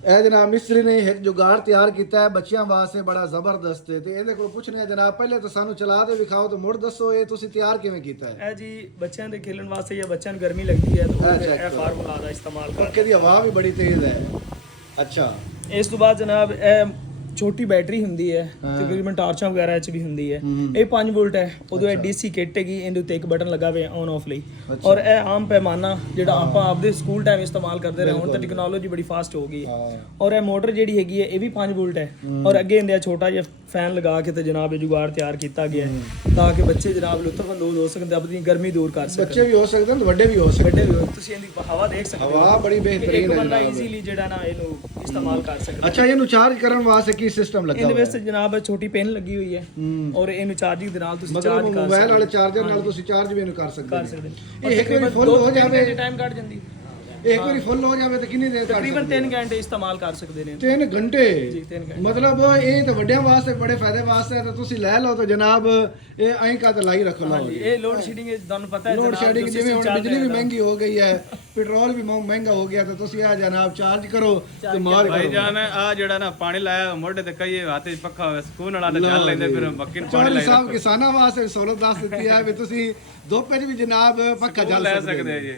ਇਹ ਜਨਾਬ ਮਿਸਤਰੀ ਨੇ ਇੱਕ ਜੁਗਾੜ ਤਿਆਰ ਕੀਤਾ ਹੈ ਬੱਚਿਆਂ ਵਾਸਤੇ ਬੜਾ ਜ਼ਬਰਦਸਤ ਹੈ ਤੇ ਇਹਦੇ ਕੋਲ ਪੁੱਛਣੇ ਜਨਾਬ ਪਹਿਲੇ ਤਾਂ ਸਾਨੂੰ ਚਲਾ ਕੇ ਵਿਖਾਓ ਤੇ ਮੁੜ ਦੱਸੋ ਇਹ ਤੁਸੀਂ ਤਿਆਰ ਕਿਵੇਂ ਕੀਤਾ ਹੈ। ਇਹ ਜੀ ਬੱਚਿਆਂ ਦੇ ਖੇਲਣ ਵਾਸਤੇ ਜਾਂ ਬੱਚਿਆਂ ਨੂੰ ਗਰਮੀ ਲੱਗਦੀ ਹੈ ਤਾਂ ਇਹ ਫਾਰਮੂਲਾ ਦਾ ਇਸਤੇਮਾਲ ਕਰਦੇ। ਪੱਕੇ ਦੀ ਹਵਾ ਵੀ ਬੜੀ ਤੇਜ਼ ਹੈ। ਅੱਛਾ ਇਸ ਤੋਂ ਬਾਅਦ ਜਨਾਬ ਇਹ ਛੋਟੀ ਬੈਟਰੀ ਹੁੰਦੀ ਹੈ ਤਕਰੀਬਨ ਟਾਰਚਾਂ ਵਗੈਰਾ ਚ ਵੀ ਹੁੰਦੀ ਹੈ। ਇਹ 5 ਵੋਲਟ ਹੈ ਉਹਦੇ ਡੀਸੀ ਕਿੱਟ ਹੈਗੀ ਇਹਦੇ ਉੱਤੇ ਇੱਕ ਬਟਨ ਲੱਗਾ ਹੋਇਆ ਔਨ ਆਫ ਲਈ ਔਰ ਇਹ ਆਮ ਪੈਮਾਨਾ ਜਿਹੜਾ ਆਪਾਂ ਆਪਦੇ ਸਕੂਲ ਟਾਈਮ ਇਸਤੇਮਾਲ ਕਰਦੇ ਰਹੇ ਹੁਣ ਤਾਂ ਟੈਕਨੋਲੋਜੀ ਬੜੀ ਫਾਸਟ ਹੋ ਗਈ ਹੈ। ਔਰ ਇਹ ਮੋਟਰ ਜਿਹੜੀ ਹੈਗੀ ਹੈ ਇਹ ਵੀ 5 ਵੋਲਟ ਹੈ ਔਰ ਅੱਗੇ ਇਹਦੇ ਛੋਟਾ ਜਿਹਾ ਫੈਨ ਲਗਾ ਕੇ ਤੇ ਜਨਾਬ ਇਹ ਜੁਗਾੜ ਤਿਆਰ ਕੀਤਾ ਗਿਆ ਹੈ ਤਾਂ ਕਿ ਬੱਚੇ ਜਨਾਬ ਲੁਤਫਅੰਦੋਜ਼ ਹੋ ਸਕਣ ਆਪਣੀ ਗਰਮੀ ਦੂਰ ਕਰ ਸਕਣ। ਬੱਚੇ ਵੀ ਹੋ ਸਕਦੇ ਨੇ ਵੱਡੇ ਵੀ ਹੋ ਸਕਦੇ ਵੱਡੇ ਵੀ ਤੁਸੀਂ ਇਹਦੀ ਹਵਾ ਦੇਖ ਸਕਦੇ ਹੋ ਹਵਾ ਬੜੀ ਬਿਹਤਰੀਨ ਇੱਕ ਹੈ ਬੰਦਾ ਈਜ਼ੀਲੀ ਜਿਹੜਾ ਨਾ ਇਹਨੂੰ ਇਸਤੇਮਾਲ ਕਰ ਸਕਦਾ। ਅੱਛਾ ਇਹਨੂੰ ਚਾਰਜ ਕਰਨ ਵਾਸਤੇ ਕੀ ਸਿਸਟਮ ਲੱਗਾ ਇਹਦੇ ਵਿੱਚ ਜਨਾਬ ਛੋਟੀ ਪਿੰਨ ਲੱਗੀ ਹੋਈ ਹੈ ਔਰ ਇਹਨੂੰ ਚਾਰਜਿੰਗ ਦੇ ਨਾਲ ਤੁਸੀਂ ਚਾਰਜ ਮਤਲਬ ਕਰ ਸਕਦੇ ਮੋਬਾਈਲ ਵਾਲੇ ਚਾਰਜਰ ਨਾਲ ਤੁਸੀਂ ਚਾਰਜ ਵੀ ਇਹਨੂੰ ਕਰ ਸਕਦੇ ਹੋ। ਇਹ ਇੱਕ ਵਾਰੀ ਫੁੱਲ ਹੋ ਜਾਵੇ ਟਾਈਮ ਕੱਢ ਜਾਂਦੀ ਇੱਕ ਵਾਰੀ ਫੁੱਲ ਹੋ ਜਾਵੇ ਤਾਂ ਕਿੰਨੀ ਦੇਰ ਤਕਰੀਬਨ 3 ਘੰਟੇ ਇਸਤੇਮਾਲ ਕਰ ਸਕਦੇ ਨੇ। 3 ਘੰਟੇ ਜੀ 3 ਘੰਟੇ ਮਤਲਬ ਇਹ ਤਾਂ ਵੱਡਿਆਂ ਵਾਸਤੇ ਬੜੇ ਫਾਇਦੇ ਵਾਸਤੇ ਹੈ ਤਾਂ ਤੁਸੀਂ ਲੈ ਲਓ ਤਾਂ ਜਨਾਬ ਇਹ ਐਂ ਕਾ ਤਾਂ ਲਾਈ ਰੱਖ ਲਓ। ਇਹ ਲੋਡ ਸ਼ੈਡਿੰਗ ਤੁਹਾਨੂੰ ਪਤਾ ਹੈ ਲੋਡ ਸ਼ੈਡਿੰਗ ਜਿਵੇਂ ਹੁਣ ਬਿਜਲੀ ਵੀ ਮਹਿੰਗੀ ਹੋ ਗਈ ਹੈ ਪੈਟਰੋਲ ਵੀ ਮਹਿੰਗਾ ਹੋ ਗਿਆ ਤਾਂ ਤੁਸੀਂ ਆ ਜਨਾਬ ਚਾਰਜ ਕਰੋ ਤੇ ਮਾਰ ਭਾਈ ਜਾਨ ਆ ਜਿਹੜਾ ਨਾ ਪਾਣੀ ਲਾਇਆ ਮੋਢੇ ਤੇ ਕਈ ਹੱਥ 'ਚ ਪੱਖਾ ਹੋਵੇ ਸਕੂਨ ਵਾਲਾ ਤੇ ਚੱਲ ਲੈਂਦੇ ਫਿਰ ਬੱਕੀ ਨੂੰ ਪਾਣੀ ਚੌਧਰੀ ਸਾਹਿਬ ਕਿਸਾਨਾਂ ਵਾਸਤੇ ਸਹੂਲਤ ਦੱਸ ਦਿੱਤੀ ਹੈ ਵੀ ਤੁਸੀਂ ਦੋਪੇ 'ਚ ਵੀ ਜਨਾਬ ਪੱਖਾ ਚੱਲ ਲੈ ਸਕਦੇ ਆ ਜੀ।